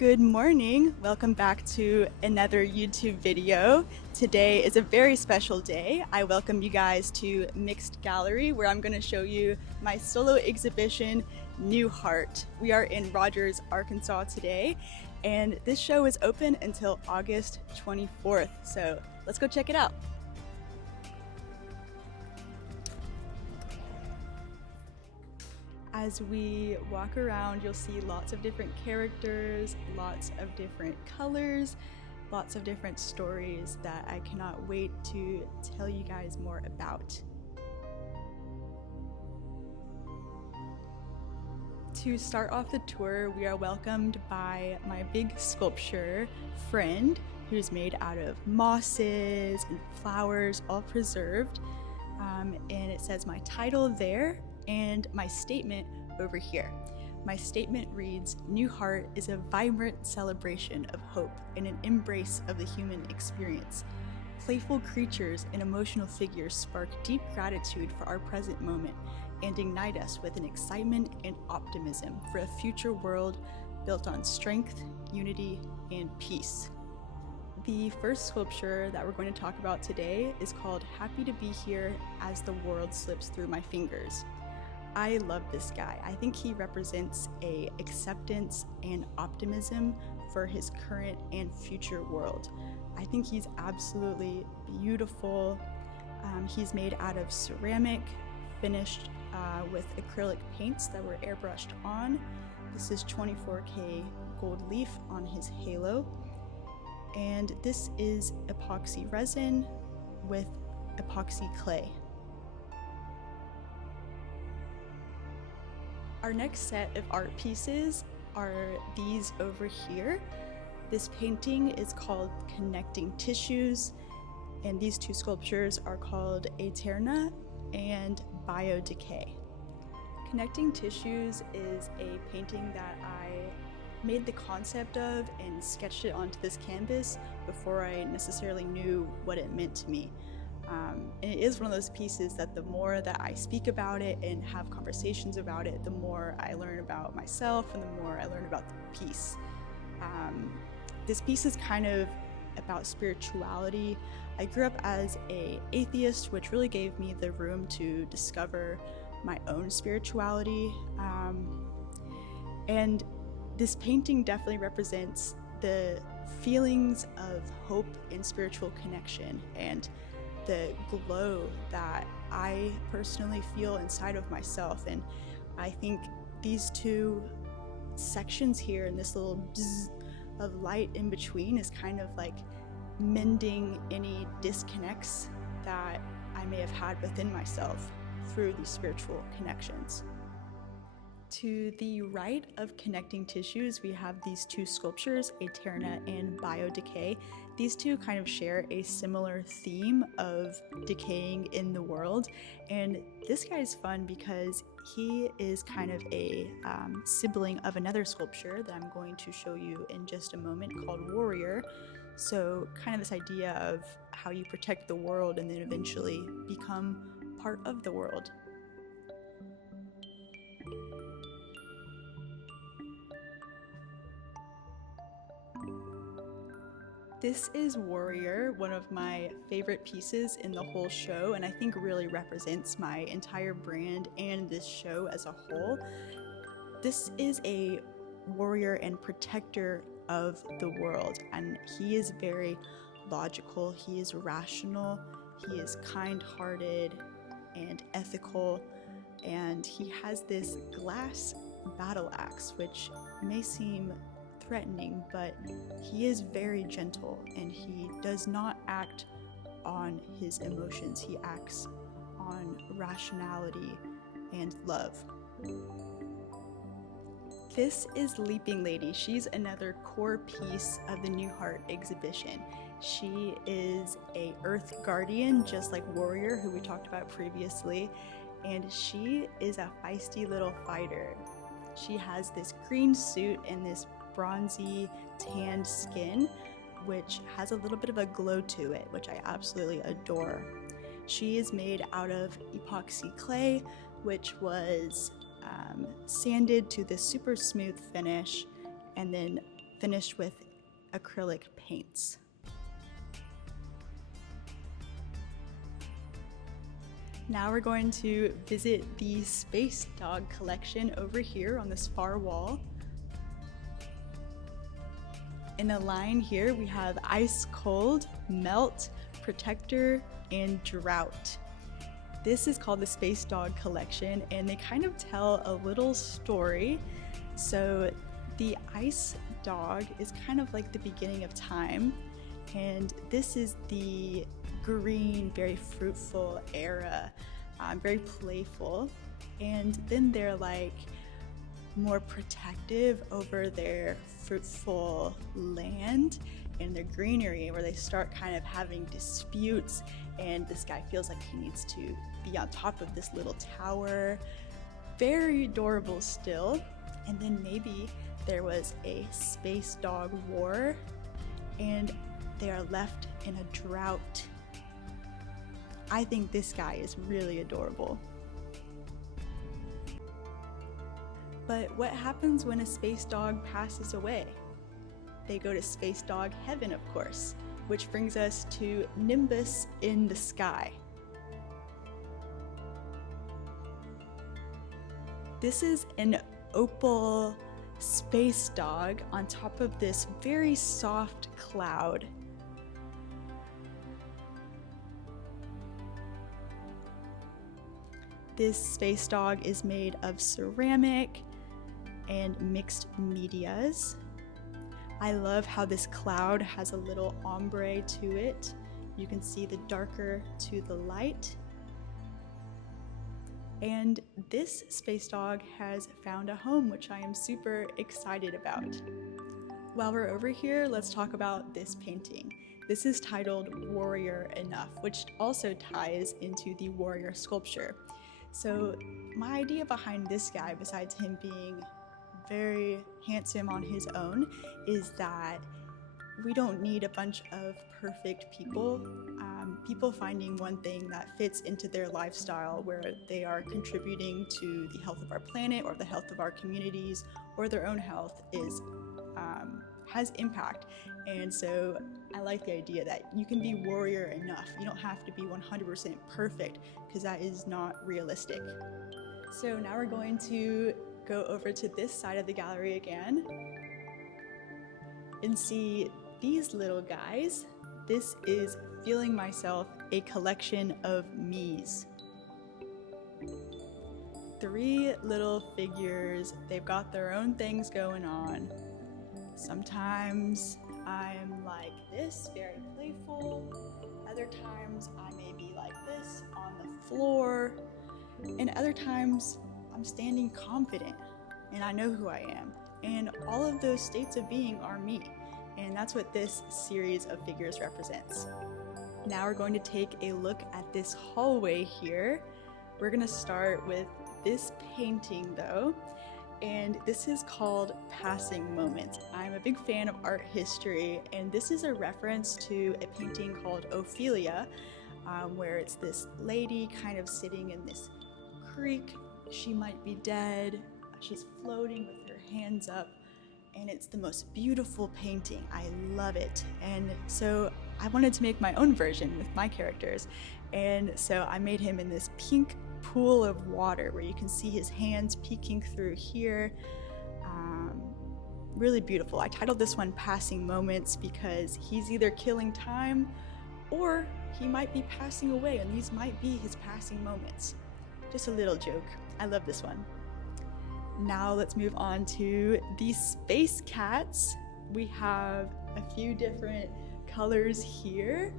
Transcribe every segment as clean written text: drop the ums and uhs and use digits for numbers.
Good morning. Welcome back to another YouTube video. Today is a very special day. I welcome you guys to Mixd.gallery, where I'm going to show you my solo exhibition, New Heart. We are in Rogers, Arkansas today, and this show is open until August 24th. So let's go check it out. As we walk around, you'll see lots of different characters, lots of different colors, lots of different stories that I cannot wait to tell you guys more about. To start off the tour, we are welcomed by my big sculpture friend, who's made out of mosses and flowers, all preserved. And it says my title there and my statement over here. My statement reads, "New Heart is a vibrant celebration of hope and an embrace of the human experience. Playful creatures and emotional figures spark deep gratitude for our present moment and ignite us with an excitement and optimism for a future world built on strength, unity, and peace." The first sculpture that we're going to talk about today is called "Happy to Be Here as the World Slips Through My Fingers." I love this guy. I think he represents a acceptance and optimism for his current and future world. I think he's absolutely beautiful. He's made out of ceramic, finished with acrylic paints that were airbrushed on. This is 24K gold leaf on his halo. And this is epoxy resin with epoxy clay. Our next set of art pieces are these over here. This painting is called Connecting Tissues, and these two sculptures are called Eterna and Biodecay. Connecting Tissues is a painting that I made the concept of and sketched it onto this canvas before I necessarily knew what it meant to me. And it is one of those pieces that the more that I speak about it and have conversations about it, the more I learn about myself and the more I learn about the piece. This piece is kind of about spirituality. I grew up as an atheist, which really gave me the room to discover my own spirituality. And this painting definitely represents the feelings of hope and spiritual connection and the glow that I personally feel inside of myself. And I think these two sections here and this little bzz of light in between is kind of like mending any disconnects that I may have had within myself through these spiritual connections. To the right of Connecting Tissues, we have these two sculptures, Eterna and Biodecay. These two kind of share a similar theme of decaying in the world, and this guy's fun because he is kind of a sibling of another sculpture that I'm going to show you in just a moment called Warrior. So kind of this idea of how you protect the world and then eventually become part of the world. This is Warrior, one of my favorite pieces in the whole show, and I think really represents my entire brand and this show as a whole. This is a warrior and protector of the world, and he is very logical, he is rational, he is kind-hearted and ethical, and he has this glass battle axe, which may seem threatening, but he is very gentle and he does not act on his emotions. He acts on rationality and love. This is Leaping Lady. She's another core piece of the New Heart exhibition. She is a Earth Guardian, just like Warrior, who we talked about previously, and she is a feisty little fighter. She has this green suit and this bronzy tanned skin, which has a little bit of a glow to it, which I absolutely adore. She is made out of epoxy clay, which was sanded to this super smooth finish and then finished with acrylic paints. Now we're going to visit the Space Dog collection over here on this far wall. In a line here, we have Ice Cold, Melt, Protector, and Drought. This is called the Space Dog collection, and they kind of tell a little story. So the Ice Dog is kind of like the beginning of time, and this is the green, very fruitful era, very playful. And then they're like more protective over their fruitful land and their greenery, where they start kind of having disputes, and this guy feels like he needs to be on top of this little tower. Very adorable still. And then maybe there was a space dog war and they are left in a drought. I think this guy is really adorable. But what happens when a space dog passes away? They go to space dog heaven, of course, which brings us to Nimbus in the sky. This is an opal space dog on top of this very soft cloud. This space dog is made of ceramic and mixed medias. I love how this cloud has a little ombre to it. You can see the darker to the light. And this space dog has found a home, which I am super excited about. While we're over here, let's talk about this painting. This is titled Warrior Enough, which also ties into the warrior sculpture. So my idea behind this guy, besides him being very handsome on his own, is that we don't need a bunch of perfect people. People finding one thing that fits into their lifestyle, where they are contributing to the health of our planet or the health of our communities or their own health, has impact. And so I like the idea that you can be warrior enough. You don't have to be 100% perfect, because that is not realistic. So now we're going to go over to this side of the gallery again and see these little guys. This is Feeling Myself, a collection of me's. 3 little figures. They've got their own things going on. Sometimes I'm like this, very playful. Other times I may be like this on the floor. And other times I'm standing confident and I know who I am. And all of those states of being are me. And that's what this series of figures represents. Now we're going to take a look at this hallway here. We're going to start with this painting though, and this is called Passing Moments. I'm a big fan of art history, and this is a reference to a painting called Ophelia, where it's this lady kind of sitting in this creek. She might be dead. She's floating with her hands up, and it's the most beautiful painting. I love it. And so I wanted to make my own version with my characters, and so I made him in this pink pool of water where you can see his hands peeking through here. Really beautiful. I titled this one Passing Moments because he's either killing time or he might be passing away, and these might be his passing moments. Just a little joke. I love this one. Now let's move on to the space cats. We have a few different colors here,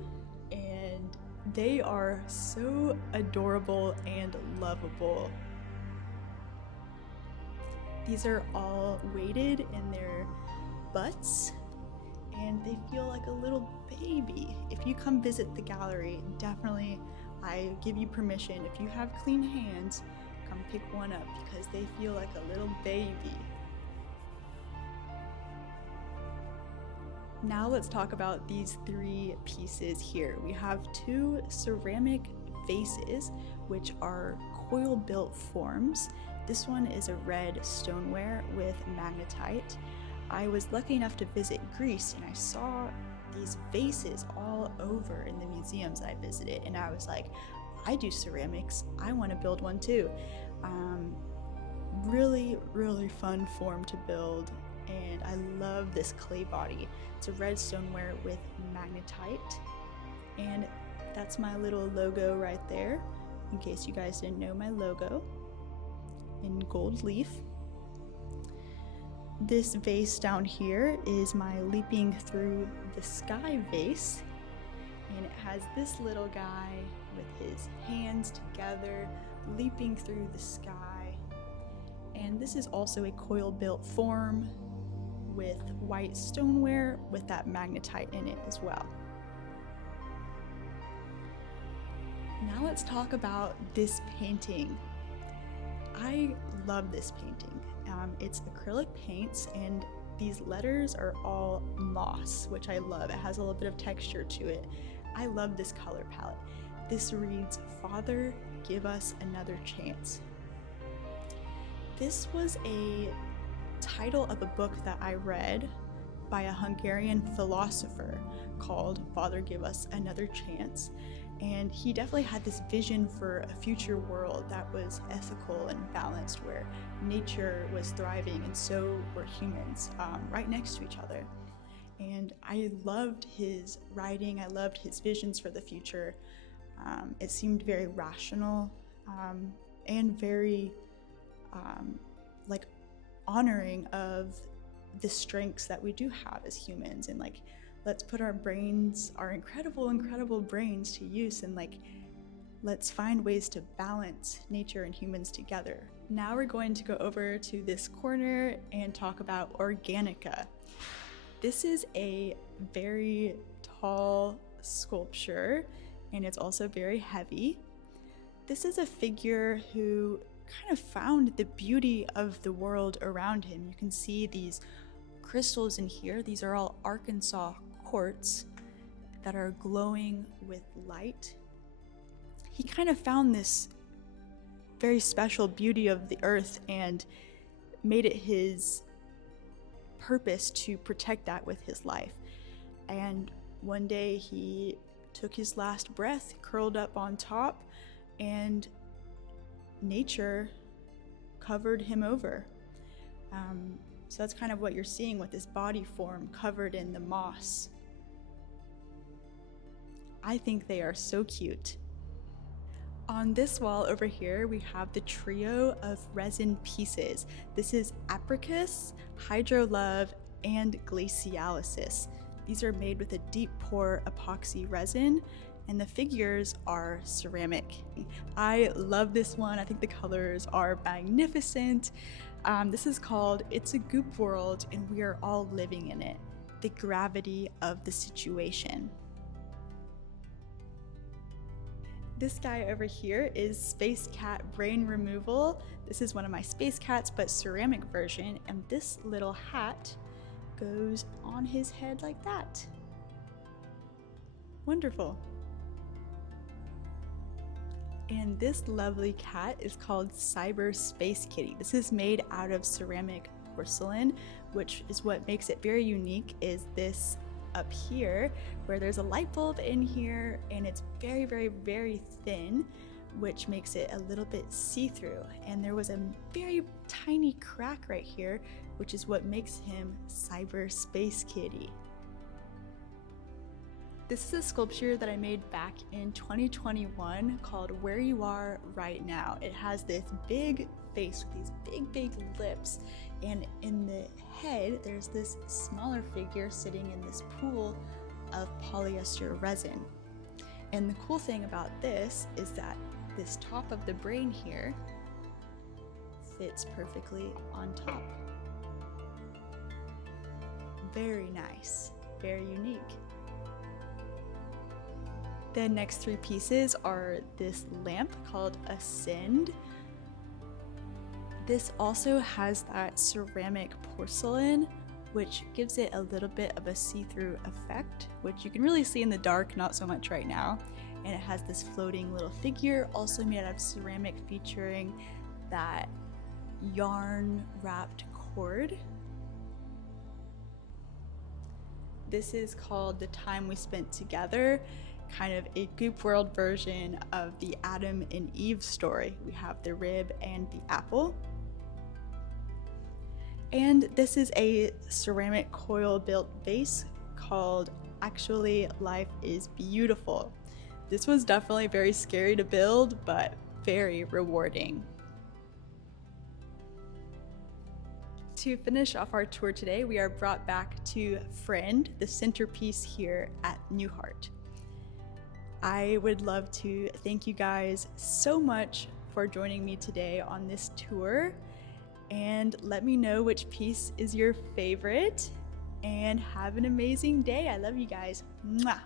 and they are so adorable and lovable. These are all weighted in their butts, and they feel like a little baby. If you come visit the gallery, definitely I give you permission. If you have clean hands, come pick one up because they feel like a little baby. Now let's talk about these 3 pieces here. We have 2 ceramic vases, which are coil-built forms. This one is a red stoneware with magnetite. I was lucky enough to visit Greece, and I saw these vases all over in the museums I visited, and I was like, I do ceramics, I want to build one too. Really, really fun form to build, and I love this clay body. It's a red stoneware with magnetite, and that's my little logo right there, in case you guys didn't know my logo, in gold leaf. This vase down here is my leaping through the sky vase, and it has this little guy with his hands together leaping through the sky. And this is also a coil-built form with white stoneware with that magnetite in it as well. Now let's talk about this painting. I love this painting. It's acrylic paints, and these letters are all moss, which I love. It has a little bit of texture to it. I love this color palette. This reads, "Father, give us another chance." This was a title of a book that I read by a Hungarian philosopher called "Father, Give Us Another Chance." And he definitely had this vision for a future world that was ethical and balanced, where nature was thriving and so were humans, right next to each other. And I loved his writing, I loved his visions for the future. It seemed very rational, and very like honoring of the strengths that we do have as humans, and like, let's put our brains, our incredible brains to use, and like, let's find ways to balance nature and humans together. Now we're going to go over to this corner and talk about Organica. This is a very tall sculpture, and it's also very heavy. This is a figure who kind of found the beauty of the world around him. You can see these crystals in here. These are all Arkansas quartz that are glowing with light. He kind of found this very special beauty of the earth and made it his purpose to protect that with his life. And one day he took his last breath, curled up on top, and nature covered him over. So that's kind of what you're seeing with this body form covered in the moss. I think they are so cute. On this wall over here, we have the trio of resin pieces. This is Apricus, Hydrolove, and Glacialysis. These are made with a deep pour epoxy resin, and the figures are ceramic. I love this one. I think the colors are magnificent. This is called "It's a Goop World and We Are All Living in It: The Gravity of the Situation." This guy over here is Space Cat Brain Removal. This is one of my Space Cats, but ceramic version, and this little hat goes on his head like that. Wonderful. And this lovely cat is called Cyber Space Kitty. This is made out of ceramic porcelain, which is what makes it very unique, is this up here where there's a light bulb in here, and it's very, very, very thin, which makes it a little bit see-through. And there was a very tiny crack right here, which is what makes him Cyber Space Kitty. This is a sculpture that I made back in 2021 called "Where You Are Right Now." It has this big face with these big, big lips, and in the head there's this smaller figure sitting in this pool of polyester resin. And the cool thing about this is that this top of the brain here fits perfectly on top. Very nice, very unique. The next three pieces are this lamp called Ascend. This also has that ceramic porcelain, which gives it a little bit of a see-through effect, which you can really see in the dark, not so much right now. And it has this floating little figure, also made out of ceramic, featuring that yarn wrapped cord. This is called The Time We Spent Together, kind of a goop world version of the Adam and Eve story. We have the rib and the apple. And this is a ceramic coil built vase called Actually Life is Beautiful. This was definitely very scary to build, but very rewarding. To finish off our tour today, we are brought back to Friend, the centerpiece here at Newhart. I would love to thank you guys so much for joining me today on this tour, and let me know which piece is your favorite, and have an amazing day. I love you guys. Mwah.